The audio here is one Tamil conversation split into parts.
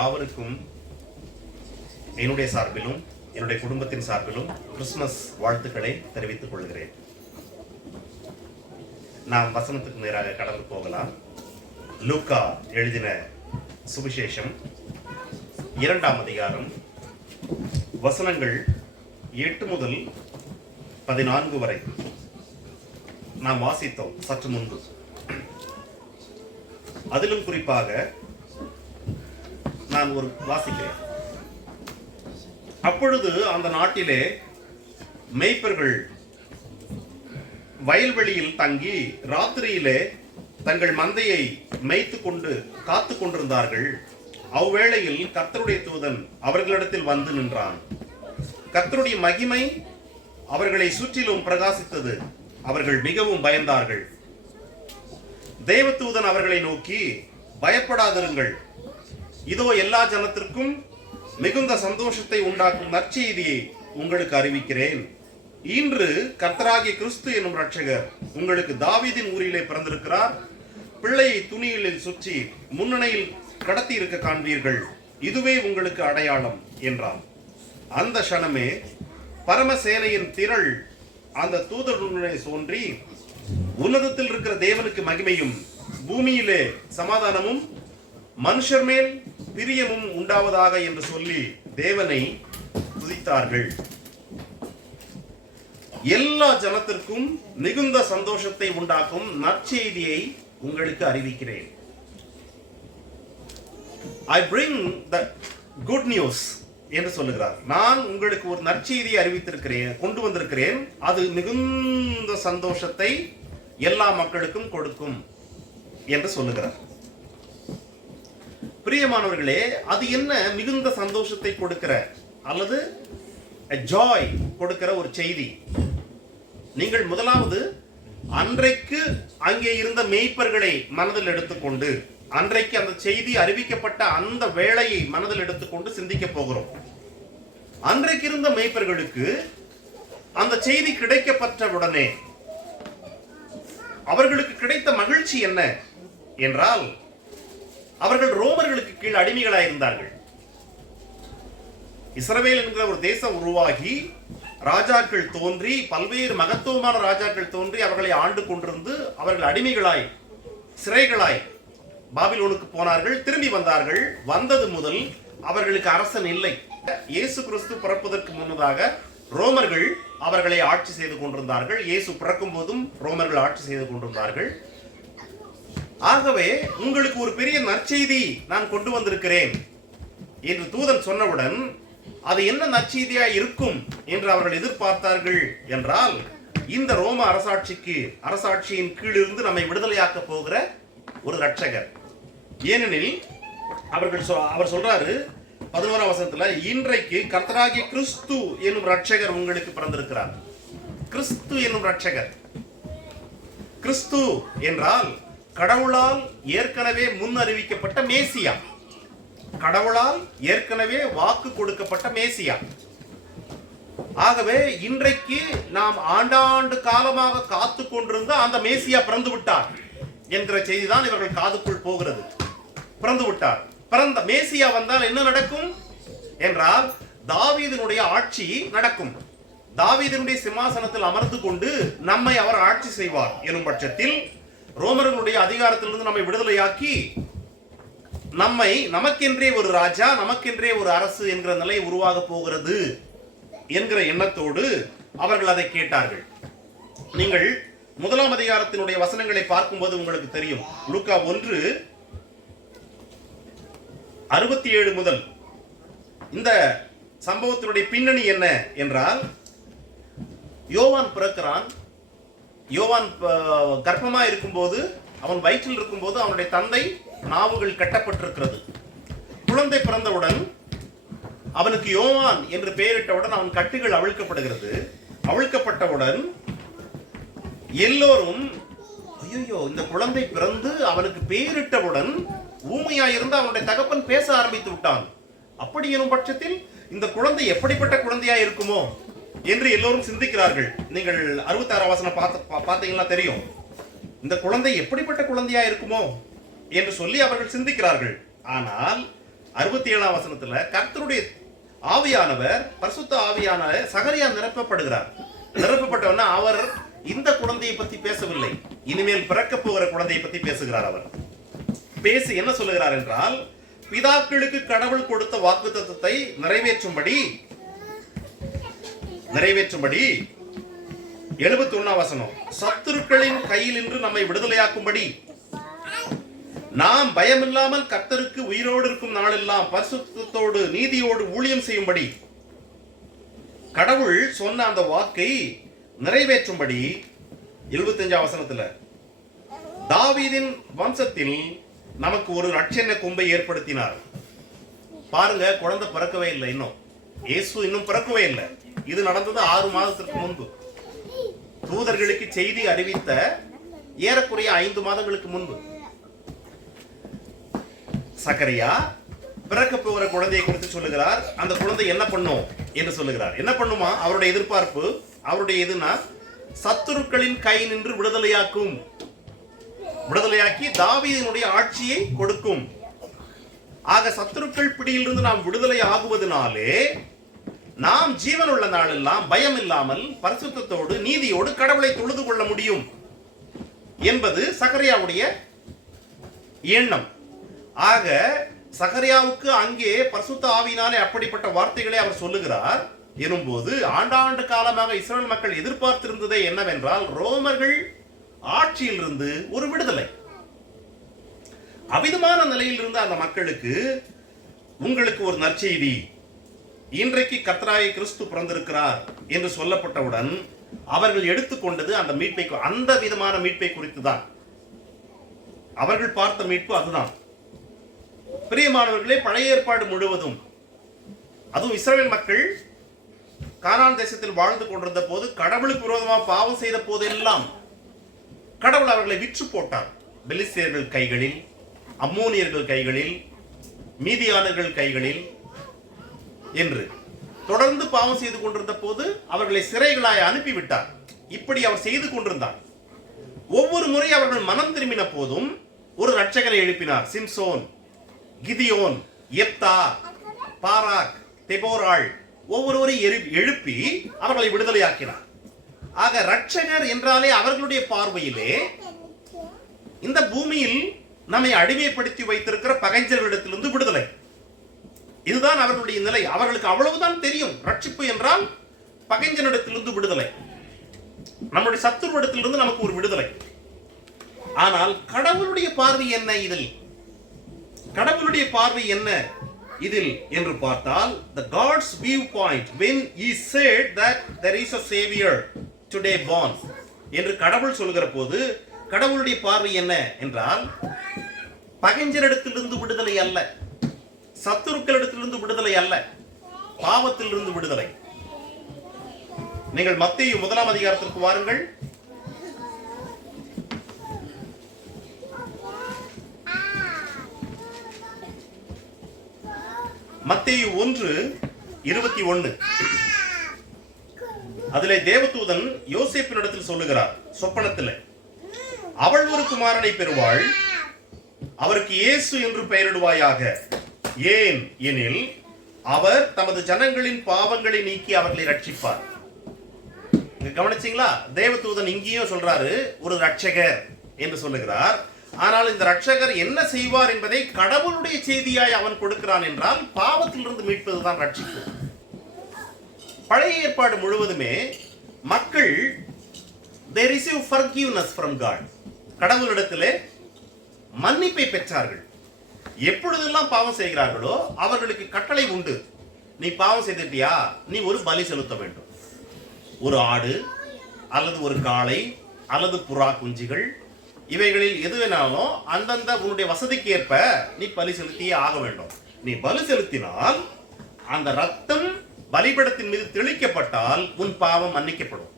யாவருக்கும் என்னுடைய சார்பிலும் என்னுடைய குடும்பத்தின் சார்பிலும் கிறிஸ்துமஸ் வாழ்த்துக்களை தெரிவித்துக் கொள்கிறேன். நாம் வசனத்துக்கு நேராக கடந்து போகலாம். லூக்கா எழுதின சுவிசேஷம் 2ஆம் அதிகாரம் வசனங்கள் 8 முதல் 14 வரை நாம் வாசித்தோம் சற்று முன்பு. அதிலும் குறிப்பாக நான் ஒரு வாசிக்கிறேன். அப்பொழுது அந்த நாட்டிலே மேய்ப்பர்கள் வயல்வெளியில் தங்கி ராத்திரியிலே தங்கள் மந்தையை மேய்த்து கொண்டு காத்து கொண்டிருந்தார்கள். அவ்வேளையில் கர்த்தருடைய தூதன் அவர்களிடத்தில் வந்து நின்றான். கர்த்தருடைய மகிமை அவர்களை சுற்றிலும் பிரகாசித்தது. அவர்கள் மிகவும் பயந்தார்கள். தேவதூதன் அவர்களை நோக்கி, பயப்படாதிருங்கள், இதோ எல்லா ஜனத்திற்கும் மிகுந்த சந்தோஷத்தை உண்டாக்கும் நற்செய்தியை உங்களுக்கு அறிவிக்கிறேன். இன்று கர்த்தராகிய கிறிஸ்து என்னும் இரட்சகர் உங்களுக்கு தாவீதின் ஊரிலே பிறந்திருக்கிறார். பிள்ளையை துணிகளில் சுற்றி முன்னணியில் கடத்தி இருக்க காண்பீர்கள். இதுவே உங்களுக்கு அடையாளம் என்றான். அந்த க்ஷணமே பரமசேனையின் திரள் அந்த தூதருடனே தோன்றி, உன்னதத்தில் இருக்கிற தேவனுக்கு மகிமையும் பூமியிலே சமாதானமும் மனுஷர் மேல் பிரியமும் உண்டாவதாக என்று சொல்லி தேவனை துதித்தார்கள். எல்லா ஜனத்திற்கும் மிகுந்த சந்தோஷத்தை உண்டாக்கும் நற்செய்தியை உங்களுக்கு அறிவிக்கிறேன். I bring the good news என்று சொல்லுகிறார். நான் உங்களுக்கு ஒரு நற்செய்தியை அறிவித்திருக்கிறேன், கொண்டு வந்திருக்கிறேன். அது மிகுந்த சந்தோஷத்தை எல்லா மக்களுக்கும் கொடுக்கும் என்று சொல்லுகிறார். பிரியமானவர்களே, அது என்ன மிகுந்த சந்தோஷத்தை கொடுக்கிற அல்லது ஜாய் கொடுக்கிற ஒரு செய்தி? நீங்கள் முதலாவது அன்றைக்கு அங்கே இருந்த மேய்ப்பர்களை மனதில் எடுத்துக்கொண்டு, அன்றைக்கு அந்த செய்தி அறிவிக்கப்பட்ட அந்த வேளையை மனதில் எடுத்துக்கொண்டு சிந்திக்க போகிறோம். அன்றைக்கு இருந்த மேய்ப்பர்களுக்கு அந்த செய்தி கிடைக்கப்பட்டவுடனே அவர்களுக்கு கிடைத்த மகிழ்ச்சி என்ன என்றால், அவர்கள் ரோமர்களுக்கு கீழ் அடிமைகளாக இருந்தார்கள். இஸ்ரவேல் என்கிற ஒரு தேசம் உருவாகி ராஜாக்கள் தோன்றி, பல்வேறு மகத்துவமான ராஜாக்கள் தோன்றி அவர்களை ஆண்டு கொண்டிருந்து அவர்கள் அடிமைகளாய் சிறைகளாய் பாபிலோனுக்கு போனார்கள். திரும்பி வந்தார்கள். வந்தது முதல் அவர்களுக்கு அரசன் இல்லை. இயேசு கிறிஸ்து பிறப்பதற்கு முன்னதாக ரோமர்கள் அவர்களை ஆட்சி செய்து கொண்டிருந்தார்கள். இயேசு பிறக்கும் போதும் ரோமர்கள் ஆட்சி செய்து கொண்டிருந்தார்கள். ஆகவே உங்களுக்கு ஒரு பெரிய நற்செய்தி நான் கொண்டு வந்திருக்கிறேன் என்று தூதன் சொன்னவுடன், அது என்ன நற்செய்தியா இருக்கும் என்று அவர்கள் எதிர்பார்த்தார்கள் என்றால், இந்த ரோம அரசாட்சியின் கீழிருந்து நம்மை விடுதலையாக்க போகிற ஒரு இரட்சகர். ஏனெனில் அவர் சொல்றாரு 11ஆம் வசனத்துல, இன்றைக்கு கர்த்தராகிய கிறிஸ்து என்னும் இரட்சகர் உங்களுக்கு பிறந்திருக்கிறார். கிறிஸ்து என்னும் இரட்சகர். கிறிஸ்து என்றால் கடவுளால் ஏற்கனவே முன் அறிவிக்கப்பட்ட மேசியா, கடவுளால் ஏற்கனவே வாக்கு கொடுக்கப்பட்ட மேசியா. ஆகவே இன்றைக்கு நாம் ஆண்டாண்டு காலமாக காத்து கொண்டிருந்த அந்த மேசியா பிறந்து விட்டார் என்கிற செய்திதான் இவர்கள் காதுக்குள் போகிறது. பிறந்து விட்டார். பிறந்த மேசியா வந்தால் என்ன நடக்கும் என்றால், தாவீதினுடைய ஆட்சி நடக்கும். தாவீதினுடைய சிம்மாசனத்தில் அமர்ந்து கொண்டு நம்மை அவர் ஆட்சி செய்வார் எனும் பட்சத்தில், ரோமர்களுடைய அதிகாரத்திலிருந்து நம்மை விடுதலையாக்கி நமக்கென்றே ஒரு ராஜா, நமக்கென்றே ஒரு அரசு என்கிற நிலை உருவாக போகிறது என்கிற எண்ணத்தோடு அவர்கள் அதை கேட்டார்கள். நீங்கள் 1ஆம் அதிகாரத்தினுடைய வசனங்களை பார்க்கும்போது உங்களுக்கு தெரியும். லூக்கா 1:67 முதல் இந்த சம்பவத்தினுடைய பின்னணி என்ன என்றால், யோவான் பிறக்கிறான். யோவான் கர்ப்பமா இருக்கும்போது, அவன் வயிற்றில் இருக்கும்போது அவனுடைய தந்தை நாவுகள் கட்டப்பட்டிருக்கிறது. குழந்தை பிறந்தவுடன் அவனுக்கு யோவான் என்று பெயரிட்டவுடன் அவன் கட்டுகள் அவிழ்க்கப்படுகிறது. அவிழ்க்கப்பட்டவுடன் எல்லோரும், ஐயோ, இந்த குழந்தை பிறந்து அவனுக்கு பெயரிட்டவுடன் ஊமையாயிருந்து அவனுடைய தகப்பன் பேச ஆரம்பித்து விட்டான். அப்படி எனும் பட்சத்தில் இந்த குழந்தை எப்படிப்பட்ட குழந்தையா இருக்குமோ என்று எல்லோரும் சிந்திக்கிறார்கள். நீங்கள் 66ஆம் வசனம் பார்த்தீங்கன்னா தெரியும். இந்த குழந்தை எப்படிப்பட்ட குழந்தையா இருக்குமோ என்று சொல்லி அவர்கள் சிந்திக்கிறார்கள். ஆனால் 67ஆம் வசனத்துல கர்த்தருடைய ஆவியானவர், பரிசுத்த ஆவியானவர் சகரியா நிரப்பப்படுகிறார். நிரப்பப்பட்டவன அவர் இந்த குழந்தையை பத்தி பேசவில்லை, இனிமேல் பிறக்க போகிற குழந்தையை பத்தி பேசுகிறார். அவர் பேசி என்ன சொல்லுகிறார் என்றால், பிதாக்களுக்கு கடவுள் கொடுத்த வாக்குத்தத்தத்தை நிறைவேற்றும்படி 71ஆம் வசனம், சத்துருக்களின் கையில் இன்று நம்மை விடுதலையாக்கும்படி, நாம் பயமில்லாமல் கர்த்தருக்கு உயிரோடு இருக்கும் நாளெல்லாம் பரிசுத்தத்தோடு நீதியோடு ஊழியம் செய்யும்படி, கடவுள் சொன்ன அந்த வாக்கை நிறைவேற்றும்படி 75ஆம் வசனத்துல, தாவீதின் வம்சத்தில் நமக்கு ஒரு ரட்சண கொம்பை ஏற்படுத்தினார். பாருங்க, குழந்தை பிறக்கவே இல்லை, இன்னும் இயேசு இன்னும் பிறக்கவே இல்லை. இது நடந்தது 6 மாதத்திற்கு முன்பு. தூதர்களுக்கு செய்தி அறிவித்த ஏறக்குறைய 5 மாதங்களுக்கு முன்பு சகரியா பிறக்க போகிற குழந்தையை குறித்து சொல்லுகிறார். அந்த குழந்தை என்ன பண்ணும் என்று சொல்லுகிறார். என்ன பண்ணுமா? அவருடைய எதிர்பார்ப்பு, அவருடைய எதுனா, சத்துருக்களின் கை நின்று விடுதலையாக்கி தாவீதினுடைய ஆட்சியை கொடுக்கும். ஆக சத்துருக்கள் பிடியிலிருந்து நாம் விடுதலை ஆகுவதனாலே நாம் ஜீவன் உள்ள நாளெல்லாம் பயம் இல்லாமல் பரிசுத்தத்தோடு நீதியோடு கடவுளை தொழுது கொள்ள முடியும் என்பது சகரியாவுடைய எண்ணம். ஆக சகரியாவுக்கு அங்கே பரிசுத்த ஆவியினாலே அப்படிப்பட்ட வார்த்தைகளை அவர் சொல்லுகிறார் எனும்போது, ஆண்டாண்டு காலமாக இஸ்ரவேல் மக்கள் எதிர்பார்த்திருந்ததே என்னவென்றால், ரோமர்கள் ஆட்சியிலிருந்து ஒரு விடுதலை. அவிதமான நிலையில் இருந்த அந்த மக்களுக்கு உங்களுக்கு ஒரு நற்செய்தி, இன்றைக்கு கர்த்தராகிய கிறிஸ்து பிறந்திருக்கிறார் என்று சொல்லப்பட்டவுடன் அவர்கள் எடுத்துக்கொண்டது அந்த மீட்பை, அந்த விதமான மீட்பை குறித்து தான் அவர்கள் பார்த்த மீட்பு. அதுதான் பிரியமானவர்களே, பழைய ஏற்பாடு முழுவதும், அதுவும் இஸ்ரவேல் மக்கள் கானான் தேசத்தில் வாழ்ந்து கொண்டிருந்த போது, கடவுளுக்கு விரோதமாக பாவம் செய்த போதெல்லாம் கடவுள் அவர்களை விற்று போட்டார். பெலிஸ்தியர்கள் கைகளில், அம்மோனியர்கள் கைகளில், மீதியானர்கள் கைகளில் என்று தொடர்ந்து பாவம் செய்து கொண்டிருந்த போது அவர்களை சிறைகளாய் அனுப்பிவிட்டார். இப்படி அவர் செய்து கொண்டிருந்தார். ஒவ்வொரு முறை அவர்கள் மனம் திரும்பின போதும் ஒரு ரட்சகரை எழுப்பினார். சிம்சோன், கிதியோன், எப்தா, பாராக், தெபோராள், ஒவ்வொருவரை எழுப்பி அவர்களை விடுதலையாக்கினார். ஆக ரட்சகர் என்றாலே அவர்களுடைய பார்வையிலே இந்த பூமியில் நம்மை அடிமைப்படுத்தி வைத்திருக்கிற பகைஞர்களிடத்திலிருந்து விடுதலை. இதுதான் அவர்களுடைய நிலை. அவர்களுக்கு அவ்வளவுதான் தெரியும். ரட்சிப்பு என்றால் பகைஞனிடத்திலிருந்து விடுதலை, நம்முடைய சத்துருவிடத்திலிருந்து நமக்கு ஒரு விடுதலை. ஆனால் கடவுளுடைய பார்வை என்ன இதில்? கடவுளுடைய பார்வை என்ன இதில் என்று பார்த்தால், the God's viewpoint when he said that there is a savior today born என்று கடவுள் சொல்கிற போது கடவுளுடைய பார்வை என்ன என்றால், பகைஞரிடத்திலிருந்து விடுதலை அல்ல, சத்துருக்களிடத்திலிருந்து விடுதலை அல்ல, பாவத்திலிருந்து விடுதலை. நீங்கள் மத்தேயு 1ஆம் அதிகாரத்திற்கு வாருங்கள். மத்தேயு 1:21. அதிலே தேவதூதன் யோசேப்பினிடத்தில் சொல்லுகிறார் சொப்பனத்தில், அவள் ஒரு குமாரனை பெறுவாள், அவருக்கு இயேசு என்று பெயரிடுவாயாக. ஏன் எனில் அவர் தமது ஜனங்களின் பாவங்களை நீக்கி அவர்களை ரட்சிப்பார். கவனிச்சீங்களா? தேவதூதன் இங்கேயும் சொல்றாரு ஒரு ரட்சகர் என்று சொல்லுகிறார். ஆனால் இந்த ரட்சகர் என்ன செய்வார் என்பதை கடவுளுடைய செய்தியாய் அவன் கொடுக்கிறான் என்றால், பாவத்திலிருந்து மீட்பதுதான் ரட்சிப்பு. பழைய ஏற்பாடு முழுவதுமே மக்கள் they receive forgiveness from God, கடவுளிடத்திலே மன்னிப்பை பெற்றார்கள். எப்பொழுதெல்லாம் பாவம் செய்கிறார்களோ அவர்களுக்கு கட்டளை உண்டு. நீ பாவம் செய்துட்டியா, நீ ஒரு பலி செலுத்த வேண்டும். ஒரு ஆடு அல்லது ஒரு காளை அல்லது புறா குஞ்சுகள், இவைகளில் எது வேணாலும் அந்தந்த உன்னுடைய வசதிக்கு ஏற்ப நீ பலி செலுத்தியே ஆக வேண்டும். நீ பலி செலுத்தினால் அந்த ரத்தம் பலிபீடத்தின் மீது தெளிக்கப்பட்டால் உன் பாவம் மன்னிக்கப்படும்.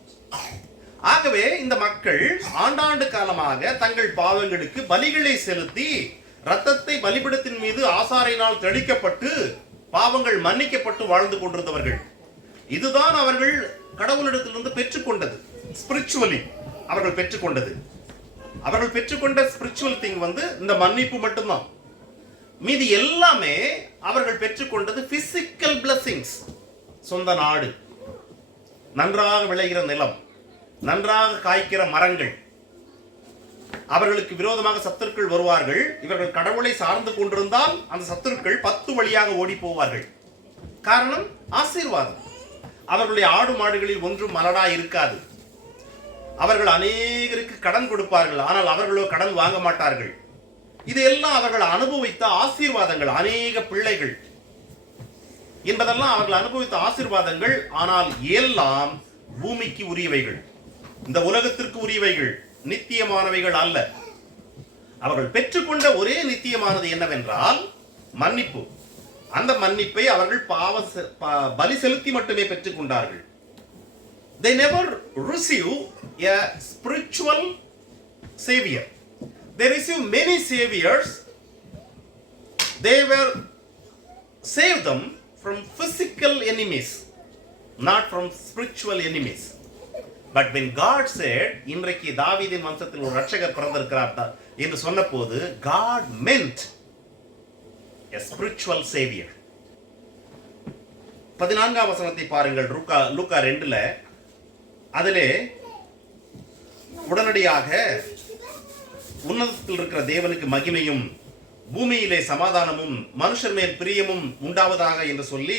ஆகவே இந்த மக்கள் ஆண்டாண்டு காலமாக தங்கள் பாவங்களுக்கு பலிகளை செலுத்தி ரத்தத்தை பலிபீடத்தின் மீது ஆசாரியினால் தெளிக்கப்பட்டு பாவங்கள் மன்னிக்கப்பட்டு வாழ்ந்து கொண்டிருந்தவர்கள். இதுதான் அவர்கள் கடவுளிடத்திலிருந்து பெற்றுக்கொண்டது. ஸ்பிரிச்சுவலி அவர்கள் பெற்றுக்கொண்டது. அவர்கள் பெற்றுக்கொண்ட ஸ்பிரிச்சுவல் திங் இந்த மன்னிப்பு மட்டும்தான். மீதி எல்லாமே அவர்கள் பெற்றுக்கொண்டது பிசிக்கல் பிளஸிங்ஸ். சொந்த நாடு, நன்றாக விளைகிற நிலம், நன்றாக காய்க்கிற மரங்கள். அவர்களுக்கு விரோதமாக சத்துருக்கள் வருவார்கள். இவர்கள் கடவுளை சார்ந்து கொண்டிருந்தால் அந்த சத்துருக்கள் 10 வழியாக ஓடி போவார்கள். காரணம் ஆசீர்வாதம். அவர்களுடைய ஆடு மாடுகளில் ஒன்றும் மலடா இருக்காது. அவர்கள் அநேகருக்கு கடன் கொடுப்பார்கள், ஆனால் அவர்களோ கடன் வாங்க மாட்டார்கள். இதெல்லாம் அவர்கள் அனுபவித்த ஆசீர்வாதங்கள். அநேக பிள்ளைகள் என்பதெல்லாம் அவர்கள் அனுபவித்த ஆசீர்வாதங்கள். ஆனால் எல்லாம் பூமிக்கு உரியவைகள், இந்த உலகத்திற்கு உரியவைகள், நித்தியமானவைகள் அல்ல. அவர்கள் பெற்றுக்கொண்ட ஒரே நித்தியமானது என்னவென்றால் மன்னிப்பு. அந்த மன்னிப்பை அவர்கள் பலி செலுத்தி மட்டுமே பெற்றுக்கொண்டார்கள். They never receive a spiritual savior. They received many saviors. They were saved them from physical enemies, not from spiritual enemies. But when God said, இன்றைக்கு தாவீதின் வம்சத்தில் ஒரு இரட்சகர் பிறந்திருக்கிறார் என்று சொன்னபோது, God meant a spiritual savior. 14ஆம் வசனத்தை பாருங்கள். லூக்கா 2ல அதிலே உடனடியாக உன்னதத்தில் இருக்கிற தேவனுக்கு மகிமையும் பூமியிலே சமாதானமும் மனுஷர் மேல் பிரியமும் உண்டாவதாக என்று சொல்லி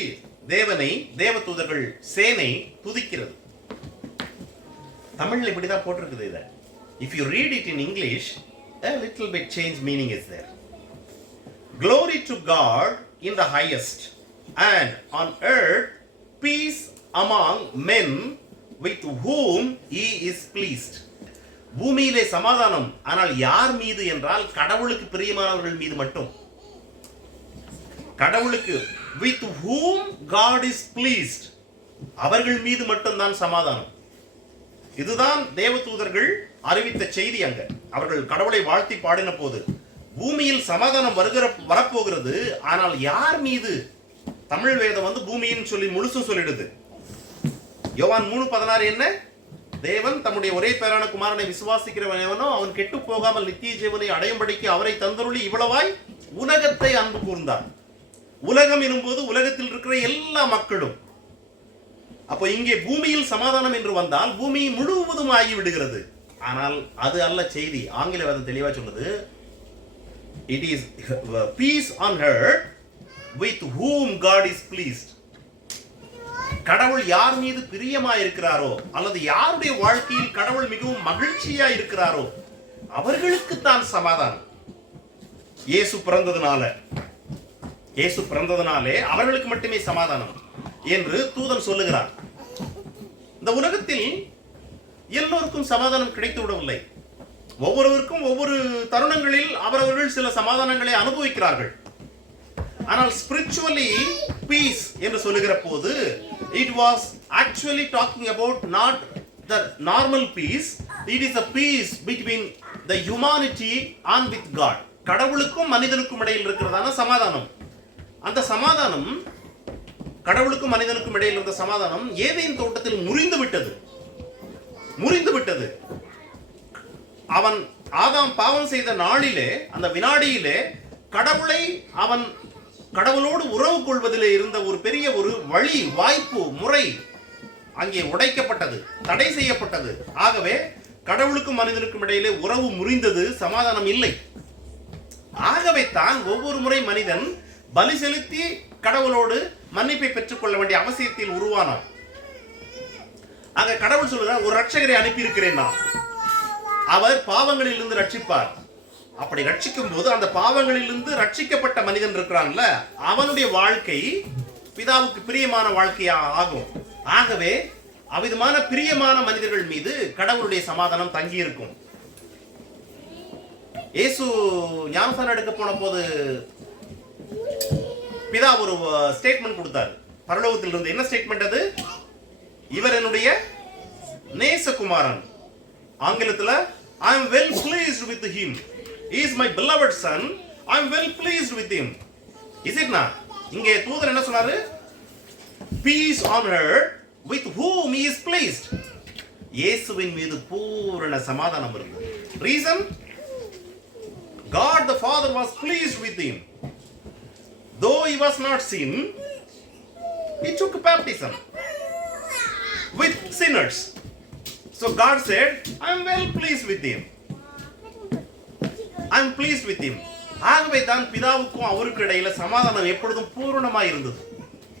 தேவனை தேவதூதர்கள் சேனை துதிக்கிறது. தமிழ்ல இப்படிதான் போட்டிருக்குது. இதை if you read it in English, a little bit change meaning is there. Glory to God in the highest, and on earth peace among men with whom he is pleased. பூமியிலே சமாதானம். ஆனால் யார் மீது என்றால் கடவுளுக்கு பிரியமானவர்கள் மீது மட்டும். கடவுளுக்கு with whom God is pleased, அவர்கள் மீது மட்டும்தான் சமாதானம். இதுதான் தேவதூதர்கள் அறிவித்த செய்தி. அங்க அவர்கள் கடவுளை வாழ்த்தி பாடின போது பூமியில் சமாதானம் வரப்போகிறது. ஆனால் யார் மீது? தமிழ் வேதம் பூமியின் சொல்லி முழுசும் சொல்லிடுது. யோவான் 3:16 என்ன? தேவன் தம்முடைய ஒரே பேரான குமாரனை விசுவாசிக்கிறவனோ அவன் கெட்டு போகாமல் நித்திய ஜீவனை அடையும்படிக்கு அவரை தந்தருளி இவ்வளவாய் உலகத்தை அன்பு கூர்ந்தார். உலகம் எனும்போது உலகத்தில் இருக்கிற எல்லா மக்களும். அப்போ இங்கே பூமியில் சமாதானம் என்று வந்தால் பூமி முழுவதும் ஆகிவிடுகிறது. ஆனால் அது அல்ல செய்தி. ஆங்கில வேதம் தெளிவா சொல்லுது, it is peace on earth with whom God is pleased. கடவுள் யார் மீது பிரியமாய் இருக்கிறாரோ அல்லது யாருடைய வாழ்க்கையில் கடவுள் மிகவும் மகிழ்ச்சியா இருக்கிறாரோ அவர்களுக்கு தான் சமாதானம். இயேசு பிறந்ததுனாலே அவர்களுக்கு மட்டுமே சமாதானம் என்று தூதன் சொல்லுகிறார். இந்த உலகத்தில் எல்லோருக்கும் சமாதானம் கிடைத்து விடவில்லை. ஒவ்வொருவருக்கும் ஒவ்வொரு தருணங்களில் அவரவர்கள் சில சமாதானங்களை அனுபவிக்கிறார்கள். ஆனால் spiritually peace என்று சொல்லுகிற போது it was actually talking about not the normal peace. It is a peace between the humanity and with God. கடவுளுக்கும் மனிதனுக்கும் இடையில் இருக்கிறதான சமாதானம். அந்த சமாதானம், கடவுளுக்கும் மனிதனுக்கும் இடையில் இருந்த சமாதானம் ஏதேன் தோட்டத்தில் முறிந்து விட்டது. அவன் ஆதாம் பாவம் செய்த நாளிலே, அந்த வினாடியிலே கடவுளை அவன் கடவுளோடு உறவு கொள்வதிலே இருந்த ஒரு பெரிய ஒரு வழி, வாய்ப்பு, முறை அங்கே உடைக்கப்பட்டது, தடை செய்யப்பட்டது. ஆகவே கடவுளுக்கும் மனிதனுக்கும் இடையிலே உறவு முறிந்தது, சமாதானம் இல்லை. ஆகவே தான் ஒவ்வொரு முறை மனிதன் பலி செலுத்தி கடவுளோடு மன்னிப்பை பெற்றுக்கொள்ள வேண்டிய அவசியத்தில் உருவானான். அங்க கடவுள் சொல்லுறார், ஒரு ரட்சகரை அனுப்பி இருக்கிறேன் நான், அவர் பாவங்களில் இருந்து ரட்சிப்பார். அப்படி ரட்சிக்கும் போது அந்த பாவங்களிலிருந்து ரட்சிக்கப்பட்ட மனிதன் இருக்கிறான்ல, அவனுடைய வாழ்க்கை பிதாவுக்கு பிரியமான வாழ்க்கையா ஆகும். ஆகவே அவ்விதமான பிரியமான மனிதர்கள் மீது கடவுளுடைய சமாதானம் தங்கி இருக்கும். இயேசு ஞானஸ்நானம் எடுக்க போன போது பிதா ஒரு ஸ்டேட்மெண்ட் கொடுத்தார் பரலோகத்திலிருந்து. என்ன ஸ்டேட்மெண்ட் அது? இவர் என்னுடைய நேசகுமாரன். ஆங்கிலத்தில் I am well pleased with him. He is my beloved son. I am well pleased with him. Is it not? இங்கே தூதன் என்ன சொன்னாரு? Peace on earth with whom he is pleased. இயேசுவின் மீது பூரண சமாதானம் இருந்தது. Reason? God the Father was pleased with him. though he was not sin, he took baptism with sinners. So God said, I am well pleased with him. I am pleased with him. ஆகவே தான் பிதாவுக்கும் அவருக்கு இடையில சமாதானம் எப்பொழுதும் பூரணமாய் இருந்தது.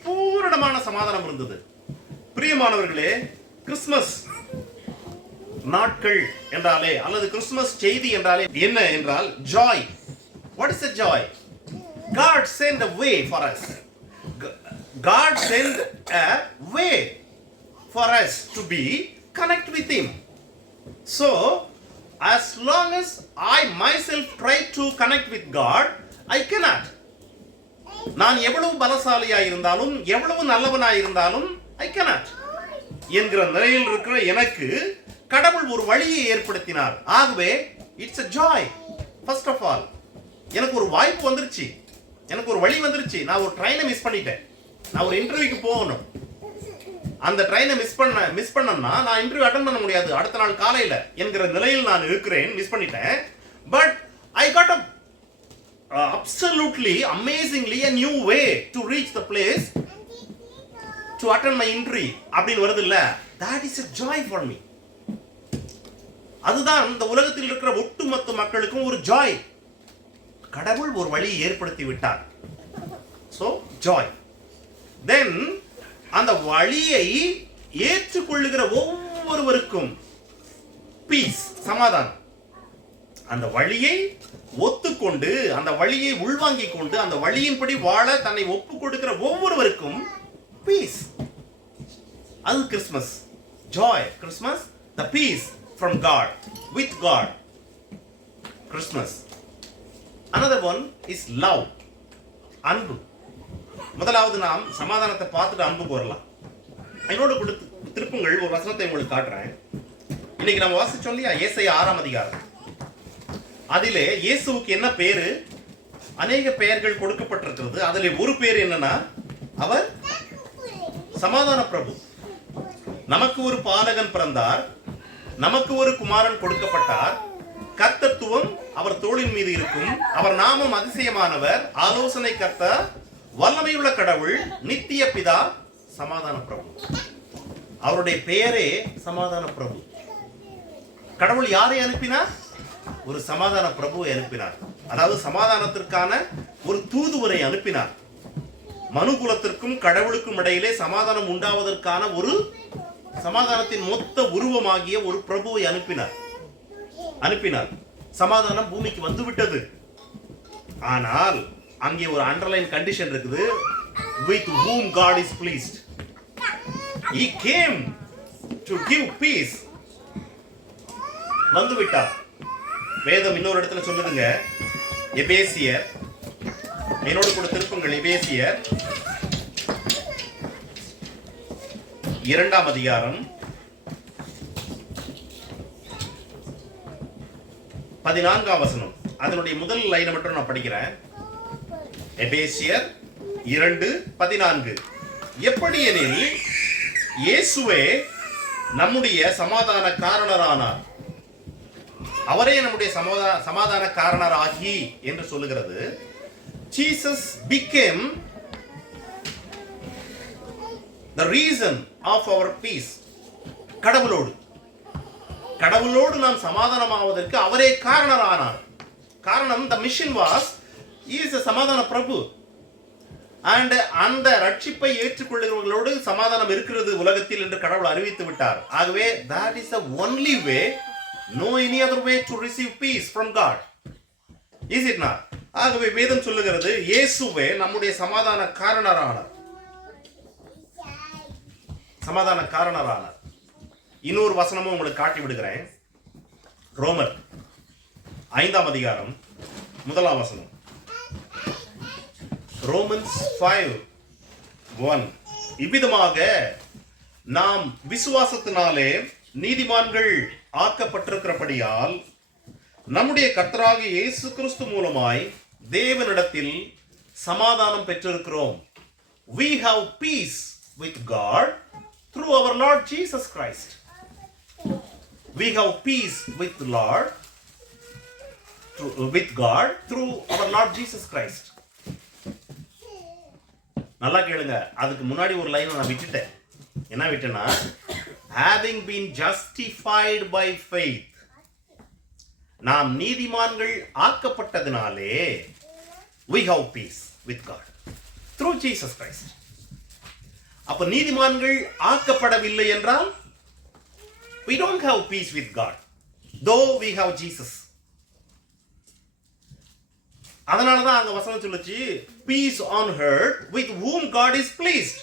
பூரணமான சமாதானம் இருந்தது. பிரியமானவர்களே, கிறிஸ்துமஸ் நாட்கள் என்றாலே அல்லது கிறிஸ்துமஸ் செய்தி என்றாலே என்ன என்றால் joy. What is the joy? God sent a way for us. God sent a way for us to be connect with him. So as long as I myself try to connect with God, I cannot. நான் எவ்வளவு பலசாலியாய் இருந்தாலும் எவ்வளவு நல்லவனாய் இருந்தாலும் I cannot என்கிற நிலையில் இருக்கிற எனக்கு கடவுள் ஒரு வழியை ஏற்படுத்தினார். ஆகவே it's a joy. First of all, எனக்கு ஒரு வாய்ப்பு வந்துருச்சு, எனக்கு ஒரு வழி வந்துருச்சு. நான் ஒரு ட்ரெயினை மிஸ் பண்ணிட்டேன், நான் ஒரு இன்டர்வியூக்கு போகணும். அந்த ட்ரெயினை மிஸ் பண்ணனா நான் இன்டர்வியூ அட்டெண்ட் பண்ண முடியாது அடுத்த நாள் காலையில் என்கிற நிலையில் நான் இருக்கிறேன். மிஸ் பண்ணிட்டேன். But I got a absolutely amazingly a new way to reach the place to attend my interview அப்படின்னு வருது இல்ல, that is a joy for me. அதுதான் இந்த உலகத்தில் இருக்கிற ஒட்டுமொத்த மக்களுக்கும் ஒரு ஜாய். கடவுள் ஒரு வழியை ஏற்படுத்தி விட்டார். So joy. Then அந்த வழியை ஏற்றுக்கொள்ளுகிற ஒவ்வொருவருக்கும் பீஸ், சமாதானம். அந்த வழியை ஒத்துக்கொண்டு அந்த வழியை உள்வாங்கிக் கொண்டு அந்த வழியின்படி வாழ தன்னை ஒப்பு கொடுக்கிற ஒவ்வொருவருக்கும் பீஸ். அது Christmas. Joy. Christmas, the peace from God, with God. Christmas. Another one is love. அன்பு. முதலாவது நாம் சமாதானத்தை பார்த்துட்டு அன்புக்கு வரலாம். என்னோட கொடுத்து திருப்புங்கள் ஒரு வசனத்தை உங்களுக்கு காட்டுறேன். இன்னைக்கு நம்ம வாசிச்சோம் இல்லையா, ஏசாயா 6ஆம் அதிகாரம். அதிலே இயேசுவுக்கு என்ன பேரு? அநேக பெயர்கள் கொடுக்கப்பட்டிருக்கிறது. அதிலே ஒரு பேர் என்னன்னா, அவர் சமாதான பிரபு. நமக்கு ஒரு பாலகன் பிறந்தார், நமக்கு ஒரு குமாரன் கொடுக்கப்பட்டார், கர்த்தத்துவம் அவர் தோளின் மீது இருக்கும், அவர் நாமம் அதிசயமானவர், ஆலோசனை கர்த்தர், வல்லமையுள்ள கடவுள், நித்திய பிதா, சமாதான பிரபு. அவருடைய பெயரே சமாதான பிரபு. கடவுள் யாரை அனுப்பினார்? ஒரு சமாதான பிரபுவை அனுப்பினார். அதாவது சமாதானத்திற்கான ஒரு தூதுவரை அனுப்பினார். மனுகுலத்திற்கும் கடவுளுக்கும் இடையிலே சமாதானம் உண்டாவதற்கான ஒரு சமாதானத்தின் மொத்த உருவமாகிய ஒரு பிரபுவை அனுப்பினார். சமாதானம் பூமிக்கு வந்து விட்டது. ஆனால் அங்கே ஒரு அண்டர்லைன் கண்டிஷன் இருக்குது. with whom God is pleased. He came to give peace. வந்து விட்டார். வேதம் இன்னொரு இடத்துல சொல்லுதுங்க, எபேசியர், என்னோடு கூட திருப்புங்கள், எபேசியர் 2ஆம் அதிகாரம் 14ஆம் வசனம். அதனுடைய முதல் லைனை மட்டும் நான் படிக்கிறேன். எபேசியர் 2:14. எப்படி எனில் இயேசுவே நம்முடைய சமாதான காரணரானார். அவரே நம்முடைய சமாதான காரணராகி என்று சொல்லுகிறது. Jesus became the reason of our peace. கடவுளோடு நாம் சமாதானமாவதற்கு அவரே காரணரானார். காரணம், the mission was, he is a சமாதான பிரபு. and அந்த ரட்சிப்பை ஏற்றுக்கொள்கிறவர்களோடு சமாதானம் இருக்கிறது உலகத்தில் என்று கடவுள் அறிவித்து விட்டார். ஆகவே that is the only way, no any other way to receive peace from God. Is it not? ஆகவே வேதம் சொல்லுகிறது, இயேசுவே நம்முடைய சமாதான காரணரானார். இன்னொரு வசனமும் உங்களுக்கு காட்டி விடுகிறேன். ரோமர் 5ஆம் அதிகாரம் 1ஆம் வசனம். ரோமன்ஸ் 5:1. இவ்விதமாக நாம் விசுவாசத்தினாலே நீதிமான்கள் ஆக்கப்பட்டிருக்கிறபடியால் நம்முடைய கர்த்தராகிய இயேசு கிறிஸ்து மூலமாய் தேவனிடத்தில் சமாதானம் பெற்றிருக்கிறோம். We have peace with God through our Lord Jesus Christ. We have peace with God through our Lord Jesus Christ. நல்லா கேளுங்க. அதுக்கு முன்னாடி ஒரு லைன் நான் விட்டுட்டேன். என்ன விட்டேன்னா, having been justified by faith, நாம் நீதிமான்கள் ஆக்கப்பட்டதினாலே we have peace with God through Jesus Christ. அப்ப நீதிமான்கள் ஆக்கப்படவில்லை என்றால் we don't have peace with God though we have Jesus. அதனால தான் அங்க வசனம் சொல்லுச்சு, peace on earth with whom God is pleased.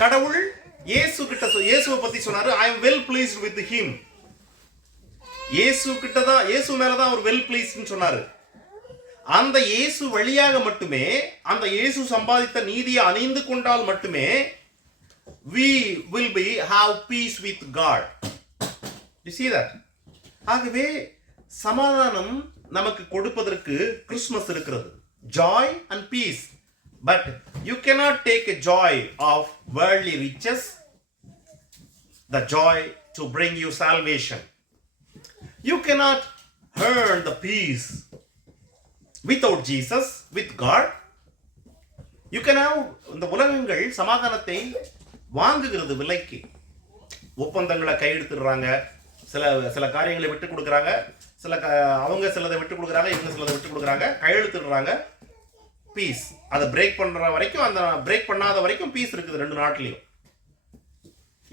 கடவுள் இயேசுவை பத்தி சொன்னாரு, I am well pleased with him. இயேசு மேல தான் அவர் well pleased ன்னு சொன்னாரு. அந்த இயேசு வழியாக மட்டுமே, அந்த இயேசு சம்பாதித்த நீதியை அணிந்து கொண்டால் மட்டுமே we will have peace with God. You see that? ஆகவே சமாதானம் நமக்கு கொடுப்பதற்கு கிறிஸ்துமஸ் இருக்கிறது. Joy and peace. But you cannot take a joy of worldly riches, the joy to bring you salvation. You cannot earn the peace without Jesus, with God. You can have, இந்த உலகங்கள் சமாதானத்தை வாங்குகிறது விலைக்கு. ஒப்பந்தங்களை கையெழுத்திடுறாங்க, சில காரியங்களை விட்டு கொடுக்குறாங்க, அவங்க சிலதை விட்டு கொடுக்குறாங்க, இவங்க சிலதை விட்டு கொடுக்குறாங்க, கையெழுத்திடுறாங்க. பீஸ் அதை பிரேக் பண்ற வரைக்கும், அந்த பிரேக் பண்ணாத வரைக்கும் பீஸ் இருக்குது. ரெண்டு நாட்டிலையும்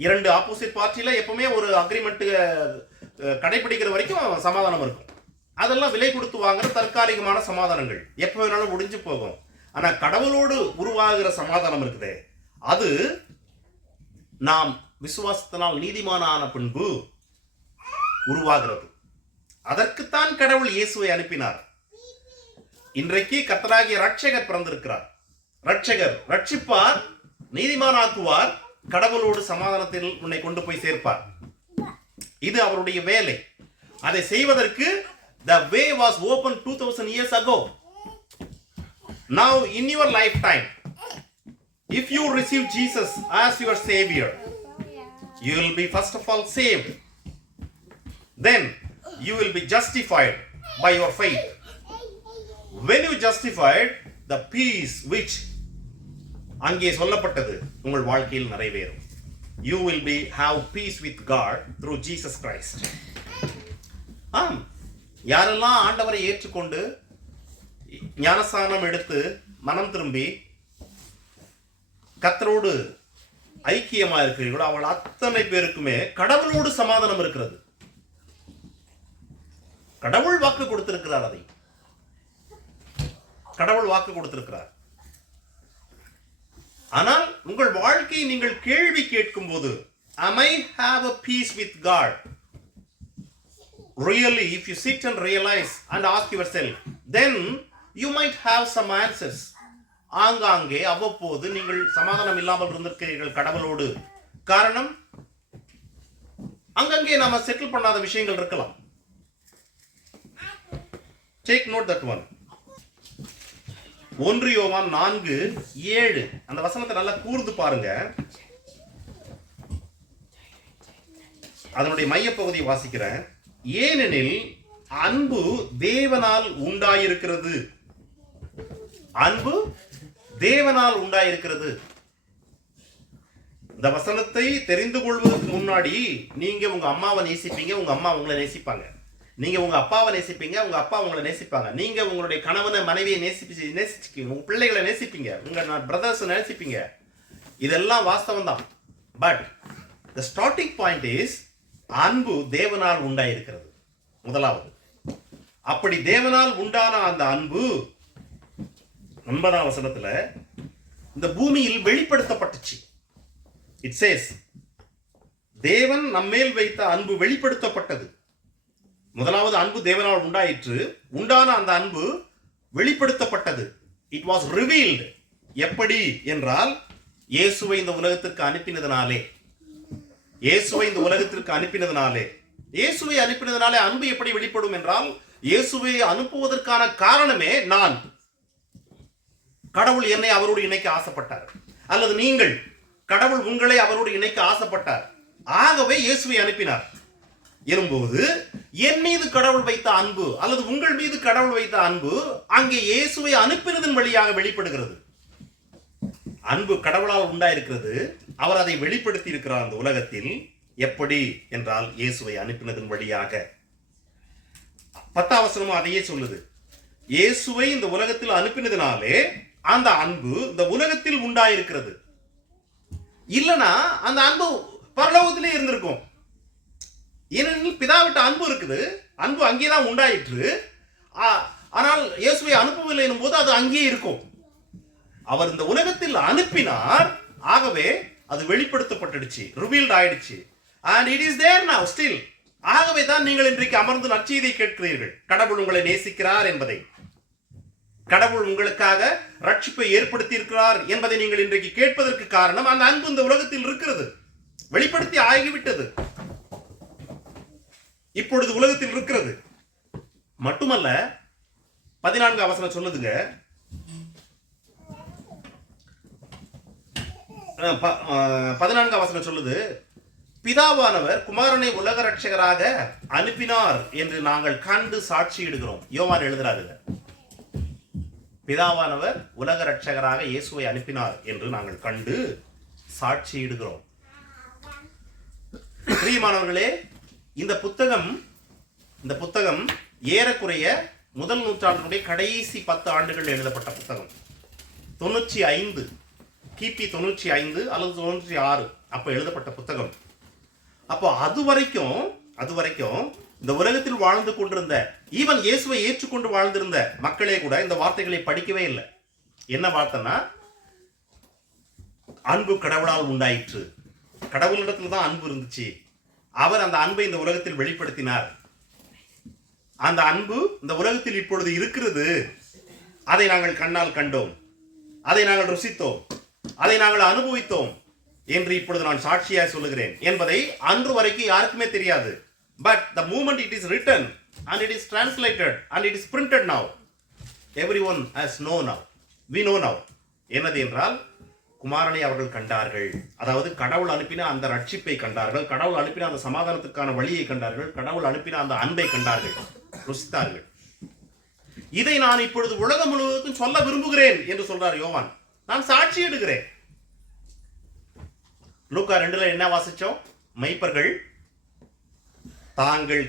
இரண்டு ஆப்போசிட் பார்ட்டியில எப்பவுமே ஒரு அக்ரிமெண்ட் கடைபிடிக்கிற வரைக்கும் சமாதானம் இருக்கும். அதெல்லாம் விலை கொடுத்து வாங்குற தற்காலிகமான சமாதானங்கள், எப்போ வேணாலும் முடிஞ்சு போகும். ஆனா கடவுளோடு உருவாகிற சமாதானம் இருக்குதே, அது நாம் விசுவாசத்தினால் நீதிமானான பின்பு உருவாகிறது. அதற்குத்தான் கடவுள் இயேசுவை அனுப்பினார். இன்றைக்கு கர்த்தராகிய ரட்சகர் பிறந்திருக்கிறார். ரட்சகர் ரட்சிப்பார், நீதிமானாக்குவார், கடவுளோடு சமாதானத்தில் உன்னை கொண்டு போய் சேர்ப்பார். இது அவருடைய வேலை. அதை செய்வதற்கு the way was opened 2000 years ago. Now in your lifetime, if you receive Jesus as your savior, you will be first of all saved. Then you will be justified by your faith. When you justified, the peace which அங்கே சொல்லப்பட்டது உங்கள் வாழ்க்கையில் நிறைவேறும். You will have peace with God through Jesus Christ. ஆம், யாரெல்லாம் ஆண்டவரை ஏற்றுக்கொண்டு ஞானஸ்நானம் எடுத்து மனம் திரும்பி கர்த்தரோடு ஐக்கியமா இருக்கிறீர்களோ அவள் அத்தனை பேருக்குமே கடவுளோடு சமாதானம் இருக்கிறது. கடவுள் வாக்கு கொடுத்திருக்கிறார். அதை கடவுள் வாக்கு கொடுத்திருக்கிறார். ஆனால் உங்கள் வாழ்க்கையை நீங்கள் கேள்வி கேட்கும் போது, am I have a peace with God? Really, if you sit and realize and ask yourself, then you might have some answers. ஆங்காங்கே அவ்வப்போது நீங்கள் சமாதானம் இல்லாமல் இருந்திருக்கிறீர்கள் கடவுளோடு. காரணம், அங்கங்கே நாம செட்டில் பண்ணாத விஷயங்கள் இருக்கலாம். Take note that one. 1 யோவான் 4:7 அந்த வசனத்தை நல்லா கூர்ந்து பாருங்க. அதனுடைய மையப்பகுதியை வாசிக்கிறேன். ஏனெனில் அன்பு தேவனால் உண்டாயிருக்கிறது. அன்பு தேவனால் உண்டாயிருக்கிறது. இந்த வசனத்தை தெரிந்து கொள்வதற்கு முன்னாடி நீங்க உங்க அம்மாவை நேசிப்பீங்க, உங்க அம்மா உங்களை நேசிப்பாங்க. நீங்க உங்க அப்பாவை நேசிப்பீங்க, உங்க அப்பா உங்களை நேசிப்பாங்க. நீங்க உங்களுடைய கணவனை மனைவியை நேசிப்பீங்க, உங்க பிள்ளைகளை நேசிப்பீங்க, உங்க பிரதர்ஸ் நேசிப்பீங்க. இதெல்லாம் வாஸ்தவம் தான். But the starting point is, அன்பு தேவனால் உண்டாயிருக்கிறது. முதலாவது, அப்படி தேவனால் உண்டான அந்த அன்பு 9ஆம் வசனத்துல இந்த பூமியில் வெளிப்படுத்தப்பட்டுச்சு. இட் சேஸ், தேவன் நம்மேல் வைத்த அன்பு வெளிப்படுத்தப்பட்டது. முதலாவது அன்பு தேவனால் உண்டாயிற்று. உண்டான அந்த அன்பு வெளிப்படுத்தப்பட்டது. It was revealed. எப்படி என்றால், இயேசுவை இந்த உலகத்திற்கு அனுப்பினதினாலே. இயேசுவை இந்த உலகத்திற்கு அனுப்பினதினாலே. இயேசுவை அனுப்பினதினாலே அன்பு எப்படி வெளிப்படும் என்றால், இயேசுவை அனுப்புவதற்கான காரணமே நான். கடவுள் என்னை அவரோடு இணைக்க ஆசைப்பட்டார், அல்லது நீங்கள், கடவுள் உங்களை அவரோடு இணைக்க ஆசைப்பட்டார். ஆகவே இயேசுவை அனுப்பினார். எனும்போது என் மீது கடவுள் வைத்த அன்பு அல்லது உங்கள் மீது கடவுள் வைத்த அன்பு அங்கே இயேசுவை அனுப்பினதன் வழியாக வெளிப்படுகிறது. அன்பு கடவுளால் உண்டாயிருக்கிறது. அவர் அதை வெளிப்படுத்தி இருக்கிறார் அந்த உலகத்தில். எப்படி என்றால் இயேசுவை அனுப்பினதன் வழியாக. 10ஆம் வசனமும் அதையே சொல்லுது. இயேசுவை இந்த உலகத்தில் அனுப்பினதினாலே அந்த அன்பு இந்த உலகத்தில் உண்டாயிருக்கிறது. இல்லனா அந்த அன்பு பரலோகத்திலே இருந்திருக்கும். ஏனெனில் பிதாவிட்ட அன்பு இருக்குது, அன்பு அங்கேதான் உண்டாயிற்று. ஆனால் இயேசுவை அனுப்பவில்லை எனும் போது அது அங்கேயே இருக்கும். அவர் இந்த உலகத்தில் அனுப்பினார், ஆகவே அது வெளிப்படுத்தப்பட்டுடுச்சு, ரிவீல்ட் ஆயிடுச்சு. and it is there now still. ஆகவே தான் நீங்கள் இன்றைக்கு அமர்ந்து நற்செய்தியை கேட்கிறீர்கள். கடவுள் உங்களை நேசிக்கிறார் என்பதை, கடவுள் உங்களுக்காக ரட்சிப்பை ஏற்படுத்தி இருக்கிறார் என்பதை நீங்கள் இன்றைக்கு கேட்பதற்கு காரணம் அந்த அன்பு இந்த உலகத்தில் இருக்கிறது, வெளிப்படுத்தி ஆகிவிட்டது, இப்பொழுது உலகத்தில் இருக்கிறது. மட்டுமல்ல, 14ஆம் வசனம் சொல்லுதுங்க, 14ஆம் வசனம் சொல்லுது, பிதாவானவர் குமாரனை உலக ரட்சகராக அனுப்பினார் என்று நாங்கள் கண்டு சாட்சியிடுகிறோம். யோவான் எழுதுறாருங்க, பிதாவானவர் உலக ரட்சகராக இயேசுவை அனுப்பினார் என்று நாங்கள் கண்டு சாட்சியிடுகிறோம். பிரியமானவர்களே, இந்த புத்தகம் ஏறக்குறைய முதல் நூற்றாண்டினுடைய கடைசி 10 ஆண்டுகள் எழுதப்பட்ட புத்தகம். 95 கிபி 95 அல்லது 96 அப்ப எழுதப்பட்ட புத்தகம். அப்போ அது வரைக்கும் இந்த உலகத்தில் வாழ்ந்து கொண்டிருந்த, ஈவன் இயேசுவை ஏற்றுக்கொண்டு வாழ்ந்திருந்த மக்களே கூட இந்த வார்த்தைகளை படிக்கவே இல்லை. என்ன வார்த்தைன்னா, அன்பு கடவுளால் உண்டாயிற்று, கடவுளிடத்துல தான் அன்பு இருந்துச்சு, அவர் அந்த அன்பை இந்த உலகத்தில் வெளிப்படுத்தினார், அந்த அன்பு இந்த உலகத்தில் இப்பொழுது இருக்கிறது, அதை நாங்கள் கண்ணால் கண்டோம், அதை நாங்கள் ருசித்தோம், அதை நாங்கள் அனுபவித்தோம் என்று இப்பொழுது நான் சாட்சியாக சொல்லுகிறேன் என்பதை அன்று வரைக்கும் யாருக்குமே தெரியாது. But the moment it is written and it is translated and it is printed now, everyone has know now. We know now. என்னது என்றால், குமாரனை அவர்கள் கண்டார்கள், அதாவது கடவுள் அனுப்பின அந்த ரட்சிப்பை கண்டார்கள், கடவுள் அனுப்பின அந்த சமாதானத்துக்கான வழியை கண்டார்கள், கடவுள் அனுப்பின அந்த அன்பை கண்டார்கள், ருசித்தார்கள். இதை நான் இப்பொழுது உலகம் முழுவதும் சொல்ல விரும்புகிறேன் என்று சொல்றார் யோவான். நான் சாட்சியிடுகிறேன். லூக்கா 2ல என்ன வாசிச்சோம்? மெய்ப்பர்கள் தாங்கள்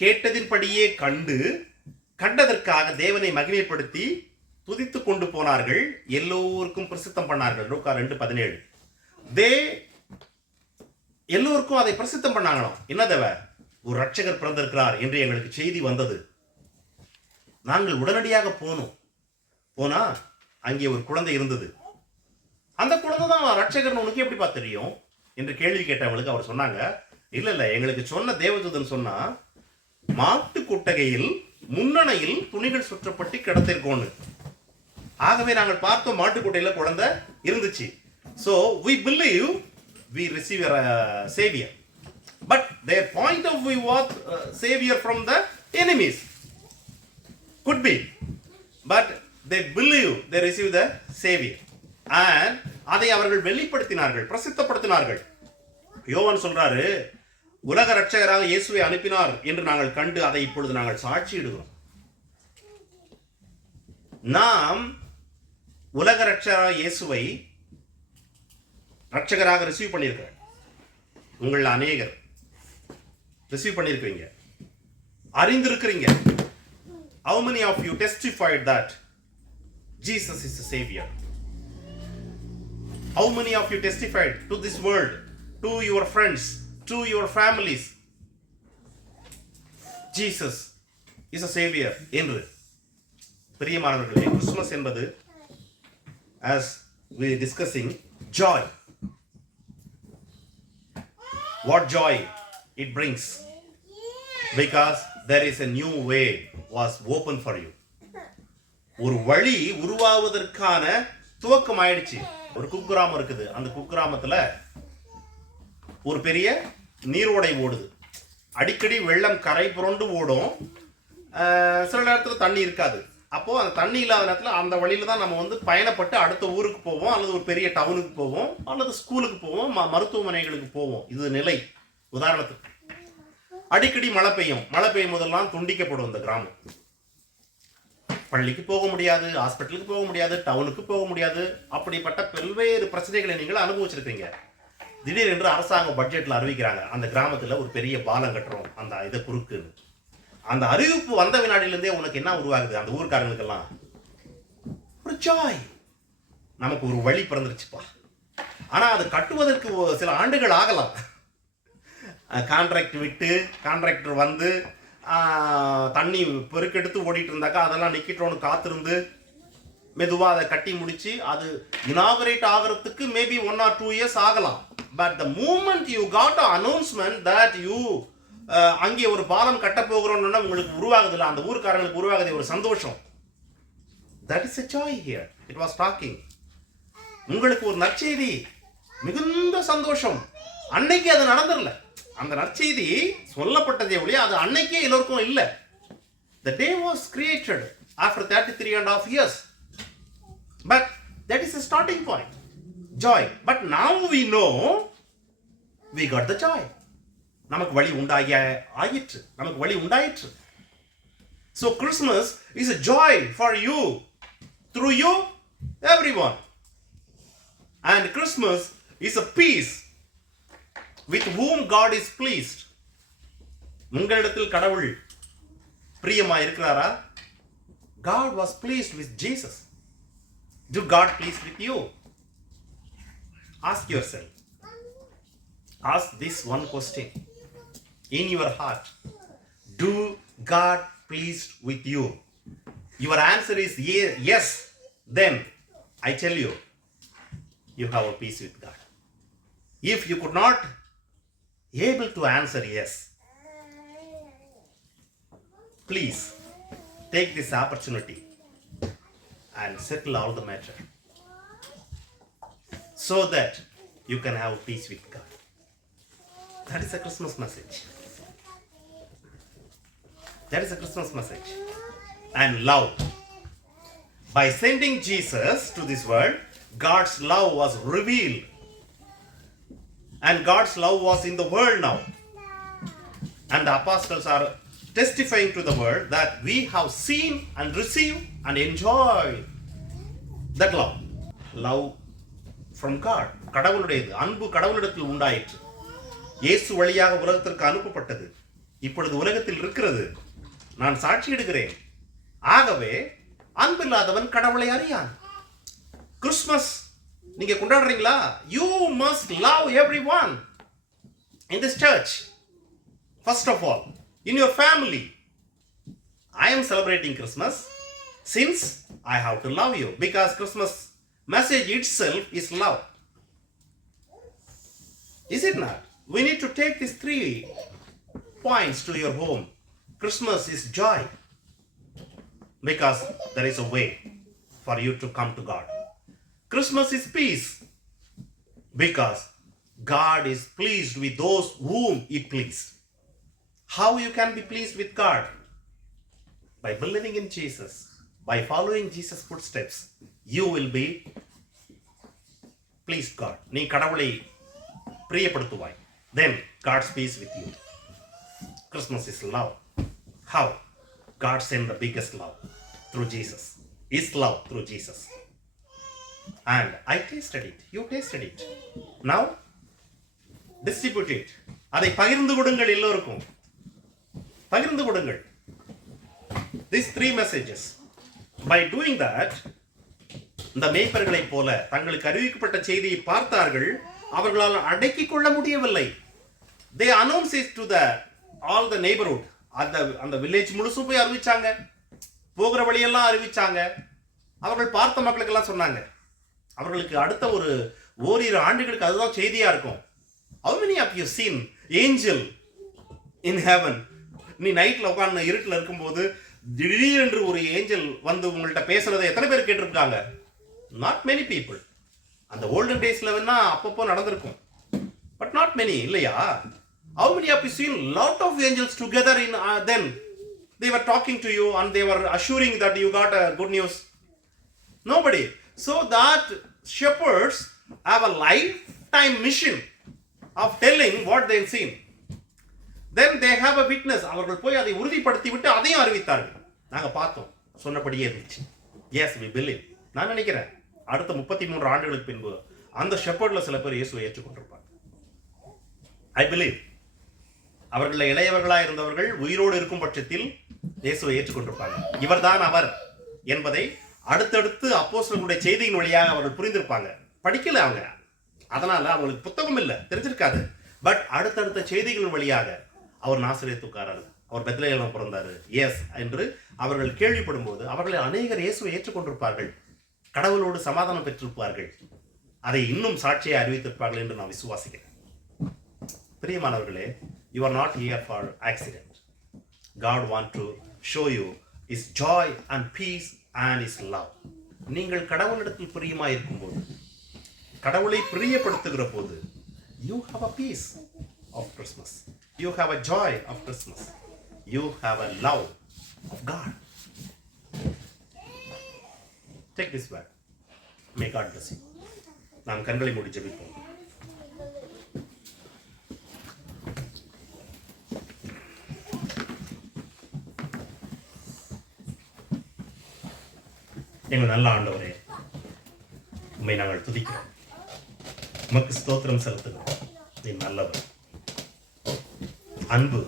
கேட்டதின்படியே கண்டதற்காக தேவனை மகிமைப்படுத்தி துதித்து கொண்டு போனார்கள், எல்லோருக்கும் பிரசித்தம் பண்ணார்கள். லூக்கா 2:17. எல்லோருக்கும் அதை பிரசித்தம் பண்ணாங்களாம். என்ன தேவை? ஒரு ரட்சகர் பிறந்திருக்கிறார் என்று எங்களுக்கு செய்தி வந்தது. நாங்கள் உடனடியாக போனா அங்கே ஒரு குழந்தை இருந்தது. அந்த குழந்தை தான் ரட்சகர் உனக்கு எப்படிப்பா தெரியும் என்று கேள்வி கேட்டவங்களுக்கு அவர் சொன்னாங்க, இல்ல எங்களுக்கு சொன்ன தேவதூதன் சொன்னா, மாட்டு கொட்டகையில் முன்னணையில் துணிகள் சுற்றப்பட்டு கிடத்திருக்கோன்னு. ஆகவே நாங்கள் பார்த்தோம், மாட்டு கொட்டையில குழந்தை இருந்துச்சு. So we believe we receive a savior, but their point of view was savior from the enemies. Could be, but they believe they receive the savior, and அதை அவர்கள் வெளிப்படுத்தினார்கள், பிரசித்தப்படுத்தினார்கள். யோவான் சொல்றாரு, உலக ரட்சகராக இயேசுவை அனுப்பினார் என்று நாங்கள் கண்டு அதை இப்பொழுது நாங்கள் சாட்சியிடுகிறோம். நாம் உலக ரட்சகராக இயேசுவை ரட்சகராக ரிசீவ் பண்ணியிருக்கிறோம். உங்கள் அநேகர் ரிசீவ் பண்ணியிருக்கிறீங்க, அறிந்திருக்கிறீங்க. How many of you testified that Jesus is the Savior? How many of you testified to this world, to your friends, to your families, Jesus is a Savior என்று? பிரியமானவர்களே, கிறிஸ்துமஸ் என்பது, as we are discussing, joy. What joy it brings, because there is a new way was open for you. ஒரு வழி உருவாவதற்கான துவக்கம் ஆயிடுச்சு. ஒரு குக்கிராமம் இருக்குது, அந்த குக்கிராமத்துல ஒரு பெரிய நீரோடை ஓடுது. அடிக்கடி வெள்ளம் கரை புரண்டு ஓடும். சில நேரத்தில் தண்ணி இருக்காது. அப்போ அந்த தண்ணி இல்லாத நேரத்தில் அந்த வழியில தான் நம்ம பயணப்பட்டு அடுத்த ஊருக்கு போவோம், அல்லது ஒரு பெரிய டவுனுக்கு போவோம், அல்லது ஸ்கூலுக்கு போவோம், மருத்துவமனைகளுக்கு போவோம். இது நிலை. உதாரணத்துக்கு அடிக்கடி மழை பெய்யும் போதெல்லாம் துண்டிக்கப்படும் இந்த கிராமம். பள்ளிக்கு போக முடியாது, ஹாஸ்பிட்டலுக்கு போக முடியாது, டவுனுக்கு போக முடியாது. அப்படிப்பட்ட பல்வேறு பிரச்சனைகளை நீங்கள் அனுபவிச்சிருக்கீங்க. திடீரென்று அரசாங்கம் பட்ஜெட்டில் அறிவிக்கிறாங்க, அந்த கிராமத்தில் ஒரு பெரிய பாலம் கட்டுறோம், அந்த இதை குறுக்கு. அந்த அறிவிப்பு வந்த வினாடியிலேருந்தே உனக்கு என்ன உருவாகுது? அந்த ஊர்க்காரங்களுக்கெல்லாம் ஒரு ஜாய், நமக்கு ஒரு வழி பிறந்துருச்சுப்பா. ஆனால் அது கட்டுவதற்கு சில ஆண்டுகள் ஆகலாம். கான்ட்ராக்ட் விட்டு கான்ட்ராக்டர் வந்து தண்ணி பெருக்கெடுத்து ஓடிட்டு இருந்தாக்கா அதெல்லாம் நிற்கிட்டோன்னு காத்திருந்து மெதுவாக அதை கட்டி முடிச்சு அது இனாகரேட் ஆகிறதுக்கு மேபி 1 or 2 years ஆகலாம். But the moment you got a announcement that you அங்கே ஒரு பாலம் கட்ட போகிறோம்னா உங்களுக்கு உருவாகுதுல்ல, அந்த ஊருக்காரங்களுக்கு உருவாகுது ஒரு சந்தோஷம். That is a Joy here. It was talking. உங்களுக்கு ஒரு நற்செய்தி, மிகுந்த சந்தோஷம். அன்னைக்கு அது நடந்துடல. அந்த நற்செய்தி சொல்லப்பட்டதே ஒழிய அது அன்னைக்கே எல்லோருக்கும் இல்லை. The day was created after 33.5 years. But that is a starting point. Joy. But now we know we got the joy. நமக்கு வழி ஆயிற்று. நமக்கு வழி உண்டாயிற்று. So Christmas is a joy for you, through you, everyone. And Christmas is a peace with whom God is pleased. உங்களிடத்தில் கடவுள் பிரியமா இருக்கிறாரா? God was pleased with Jesus. Do God pleased with you? Ask yourself. Ask this one question in your heart. Do God pleased with you? Your answer is yes. Then I tell you, you have a peace with God. If you could not able to answer yes, please take this opportunity and settle all the matter so that you can have peace with God. That is a Christmas message. That is a Christmas message. And love. By sending Jesus to this world, God's love was revealed. And God's love was in the world now. And the apostles are testifying to the world that we have seen and received and enjoyed that love. Love from God. கடவுளுடையது. அன்பு கடவுளிடத்தில் உண்டாயிற்று. இயேசு வழியாக உலகத்திற்கு அனுப்பப்பட்டது. இப்பொழுது உலகத்தில் இருக்கிறது. நான் சாட்சியிடுகிறேன். ஆகவே அன்பில்லாதவன் கடவுளை அறியான். கிறிஸ்மஸ் நீங்க கொண்டாடுறீங்களா? You must love everyone in this church. First of all, in your family. I am celebrating Christmas since I have to love you, because Christmas message itself is love. Is it not? We need to take these 3 points to your home. Christmas is joy, because there is a way for you to come to God. Christmas is peace, because God is pleased with those whom He pleased. How you can be pleased with God? By believing in Jesus, by following Jesus' footsteps, you will be pleased God. நீ கடவுளை பிரியப்படுத்துவாய். Then God's peace with you. Christmas is love. How? God sent the biggest love through Jesus. His love through Jesus. And I tasted it. You tasted it. Now, distribute it. அதை பகிர்ந்து கொடுங்கள் எல்லோருக்கும். பகிர்ந்து கொடுங்கள். These 3 messages. By doing that, இந்த மேய்ப்பர்களைப் போல தங்களுக்கு அறிவிக்கப்பட்ட செய்தியை பார்த்தார்கள், அவர்களால் அடக்கிக் கொள்ள முடியவில்லை. They announced it to all the neighborhood. அந்த வில்லேஜ் முழுசும் போய் அறிவிச்சாங்க. போகிற வழியெல்லாம் அறிவிச்சாங்க. அவர்கள் பார்த்த மக்களுக்கெல்லாம் சொன்னாங்க. அவர்களுக்கு அடுத்த ஒரு ஓரிரு ஆண்டுகளுக்கு அதுதான் செய்தியா இருக்கும். How many of you seen angel in heaven? நீ நைட்ல உட்கார்ந்து இருட்டில் இருக்கும்போது திடீரென்று ஒரு ஏஞ்சல் வந்து உங்கள்கிட்ட பேசுறதை எத்தனை பேர் கேட்டிருக்காங்க? Not many people. அந்த ஓல்டன் டேஸ்ல வேணா அப்பப்போ நடந்திருக்கும், பட் நாட் மெனி, இல்லையா? How many of you seen lot of angels together in then they were talking to you and they were assuring that you got a good news? Nobody. So that shepherds have a lifetime mission of telling what they've seen. Then they have a witness. அவர்கள் போய் அதை உறுதிப்படுத்தி விட்டு அதையும் அறிவித்தார்கள். நாங்க பார்த்தோம். சொன்னபடியே இருந்துச்சு. Yes we believe. நான் நினைக்கிறேன் அடுத்த 33 ஆண்டுகளுக்கு பின்பு அந்த ஷெப்பர்ட்ல சில பேர் இயேசுவை ஏற்றுக்கொண்டிருப்பாங்க. I believe. அவர்கள் இளையவர்களாக இருந்தவர்கள் உயிரோடு இருக்கும் பட்சத்தில் இயேசுவை ஏற்றுக்கொண்டிருப்பாங்க. இவர்தான் அவர் என்பதை அடுத்தடுத்து அப்போஸ்தலர்களுடைய செய்தியின் வழியாக அவர்கள் புரிந்திருப்பாங்க. படிக்கல அவங்க, அதனால அவங்களுக்கு புத்தகம் இல்லை, தெரிஞ்சிருக்காது. பட் அடுத்தடுத்த செய்திகளின் வழியாக அவர் நாசரேத்துக்காரர், அவர் பெத்லகேமில் பிறந்தாரு எஸ் என்று அவர்கள் கேள்விப்படும் போது அவர்களை அநேகர் இயேசுவை ஏற்றுக்கொண்டிருப்பார்கள், கடவுளோடு சமாதானம் பெற்றிருப்பார்கள், அதை இன்னும் சாட்சியை அறிவித்திருப்பார்கள் என்று நான் விசுவாசிக்கிறேன். பிரியமானவர்களே, you are not here for accident. God want to show you his joy and peace and his love. நீங்கள் கடவுளிடத்தில் பிரியமாய் இருக்கும்போது, கடவுளை பிரியப்படுத்துகிற போது, you have a peace of Christmas, you have a joy of Christmas, you have a love of God. Take this back. May God bless you. நாம் கண்களை மூடி ஜெபிப்போம். எங்கள் நல்ல ஆண்டவரே, உம்மை நாங்கள் துதிக்கிறோம், உமக்கு ஸ்தோத்திரம் செலுத்துகிறோம். நீ நல்லவர். அன்பு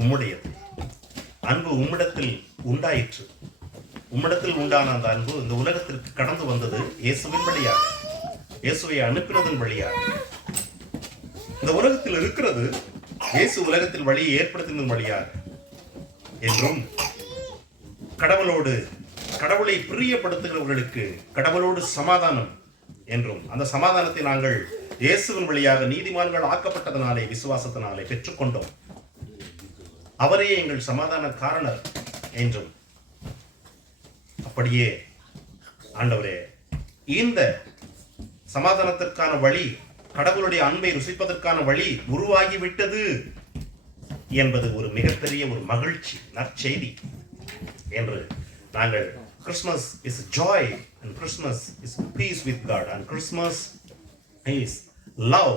உம்முடையது. அன்பு உம்மிடத்தில் உண்டாயிற்று. உம்மிடத்தில் உண்டான அந்த அன்பு இந்த உலகத்திற்கு கடந்து வந்தது இயேசுவின் வழியாக, இயேசுவை அனுப்பினதன் வழியாக. இந்த உலகத்தில் இருக்கிறது இயேசு உலகத்தில் வழியை ஏற்படுத்தினதன் வழியாக என்றும், கடவுளை பிரியப்படுத்துகிறவர்களுக்கு கடவுளோடு சமாதானம் என்றும், அந்த சமாதானத்தை நாங்கள் இயேசுவின் வழியாக நீதிமான்கள் ஆக்கப்பட்டதனாலே விசுவாசத்தினாலே பெற்றுக்கொண்டோம். அவரே எங்கள் சமாதான காரணர் என்றும். அப்படியே ஆண்டவரே, இந்த சமாதானத்திற்கான வழி, கடவுளுடைய அன்பை ருசிப்பதற்கான வழி உருவாகிவிட்டது என்பது ஒரு மிகப்பெரிய ஒரு மகிழ்ச்சி, நற்செய்தி என்று நாங்கள், Christmas is joy and Christmas is peace with God and Christmas is love,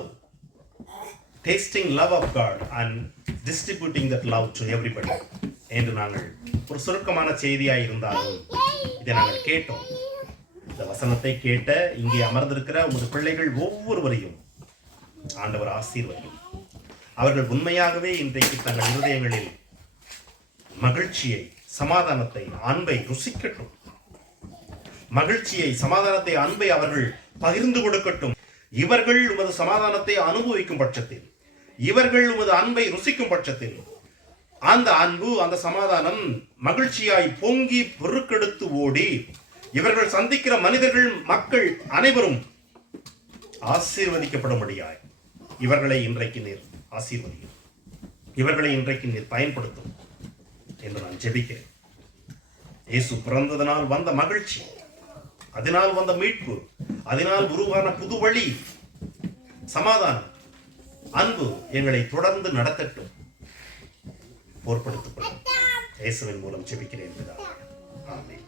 tasting love of God and distributing that love to everybody என்று நாங்கள் ஒரு சுருக்கமான செய்தியாக இருந்தாலும் இதை நாங்கள் கேட்டோம். இந்த வசனத்தை கேட்ட இங்கே அமர்ந்திருக்கிற உமது பிள்ளைகள் ஒவ்வொருவரையும் ஆண்டவர் ஆசீர்வதியும். அவர்கள் உண்மையாகவே இன்றைக்கு தங்கள் இருதயங்களில் மகிழ்ச்சியை, சமாதானத்தை, அன்பை ருசிக்கட்டும். மகிழ்ச்சியை, சமாதானத்தை, அன்பை அவர்கள் பகிர்ந்து கொடுக்கட்டும். இவர்கள் உமது சமாதானத்தை அனுபவிக்கும் பட்சத்தில், இவர்கள் உமது அன்பை ருசிக்கும் பட்சத்தில், அந்த அன்பு, அந்த சமாதானம் மகிழ்ச்சியாய் பொங்கி பெருக்கெடுத்து ஓடி இவர்கள் சந்திக்கிற மனிதர்கள், மக்கள் அனைவரும் ஆசீர்வதிக்கப்படும்படியாய் இவர்களை இன்றைக்கு நீர் ஆசீர்வதியும், இவர்களை இன்றைக்கு நீர் பயன்படுத்தும் என்று நான் ஜெபிக்கிறேன். இயேசு பிறந்ததனால் வந்த மகிழ்ச்சி, அதனால் வந்த மீட்பு, அதனால் உருவான புது வழி, சமாதானம், அன்பு எங்களை தொடர்ந்து நடத்தட்டும், பொறுப்படுத்திக் கொள்ளும். இயேசுவின் மூலம் ஜெபிக்கிறேன். ஆமென்.